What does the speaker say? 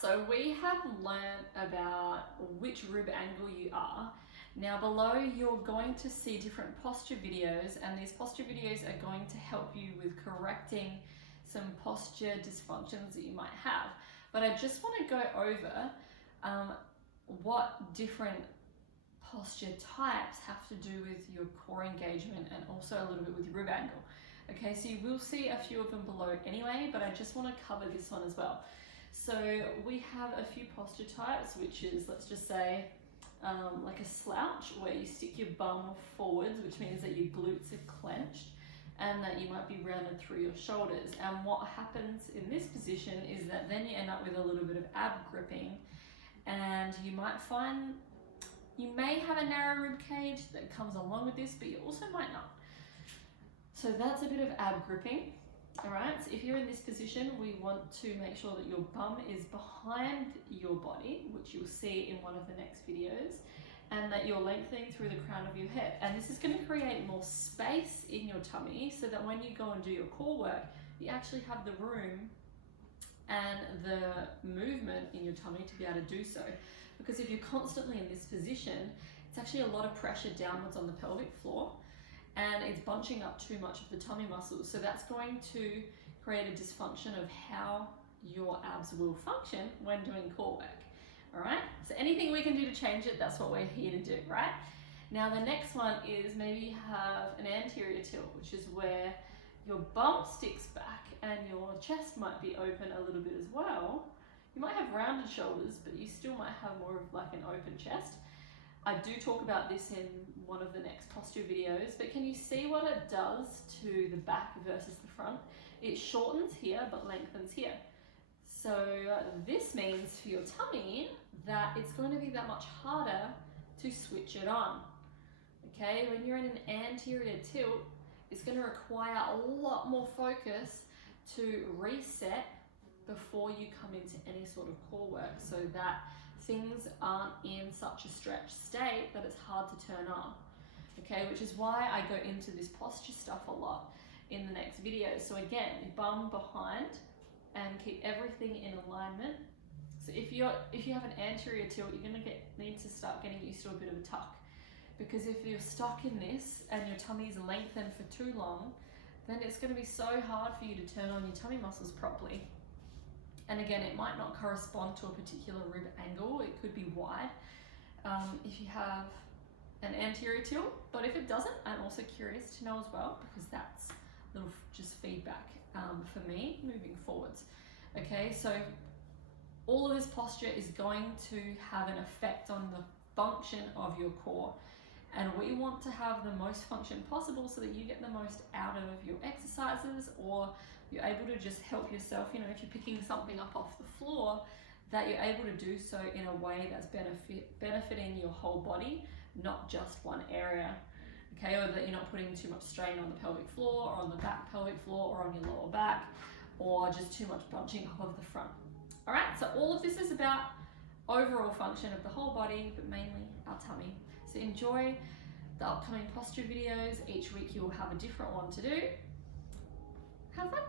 so we have learned about which rib angle you are. Now below you're going to see different posture videos, and these posture videos are going to help you with correcting some posture dysfunctions that you might have. But I just want to go over what different posture types have to do with your core engagement and also a little bit with your rib angle. Okay, so you will see a few of them below anyway, but I just want to cover this one as well. So we have a few posture types, which is, let's just say, like a slouch, where you stick your bum forwards, which means that your glutes are clenched and that you might be rounded through your shoulders. And what happens in this position is that then you end up with a little bit of ab gripping, and you might find you may have a narrow rib cage that comes along with this, but you also might not. So that's a bit of ab gripping. All right, so if you're in this position, we want to make sure that your bum is behind your body, which you'll see in one of the next videos, and that you're lengthening through the crown of your head. And this is going to create more space in your tummy so that when you go and do your core work, you actually have the room and the movement in your tummy to be able to do so. Because if you're constantly in this position, it's actually a lot of pressure downwards on the pelvic floor, and it's bunching up too much of the tummy muscles. So that's going to create a dysfunction of how your abs will function when doing core work. All right, so anything we can do to change it, that's what we're here to do, right? Now the next one is maybe you have an anterior tilt, which is where your bum sticks back and your chest might be open a little bit as well. You might have rounded shoulders, but you still might have more of like an open chest. I do talk about this in one of the next posture videos, but can you see what it does to the back versus the front? It shortens here, but lengthens here. So this means for your tummy that it's going to be that much harder to switch it on. Okay, when you're in an anterior tilt, it's going to require a lot more focus to reset before you come into any sort of core work, so that things aren't in such a stretched state that it's hard to turn on. Okay, which is why I go into this posture stuff a lot in the next video. So again, bum behind and keep everything in alignment. So if you have an anterior tilt, you're going to need to start getting used to a bit of a tuck, because if you're stuck in this and your tummy's lengthened for too long, then it's going to be so hard for you to turn on your tummy muscles properly. And again, it might not correspond to a particular rib angle. It could be wide if you have an anterior tilt, but if it doesn't, I'm also curious to know as well, because that's little just feedback for me moving forwards. Okay, so all of this posture is going to have an effect on the function of your core, and we want to have the most function possible so that you get the most out of your exercises, or you're able to just help yourself. You know, if you're picking something up off the floor, that you're able to do so in a way that's benefiting your whole body, not just one area. Okay, or that you're not putting too much strain on the pelvic floor, or on the back pelvic floor, or on your lower back, or just too much bunching up of the front. All right, so all of this is about overall function of the whole body, but mainly our tummy. So enjoy the upcoming posture videos. Each week you will have a different one to do. Have fun.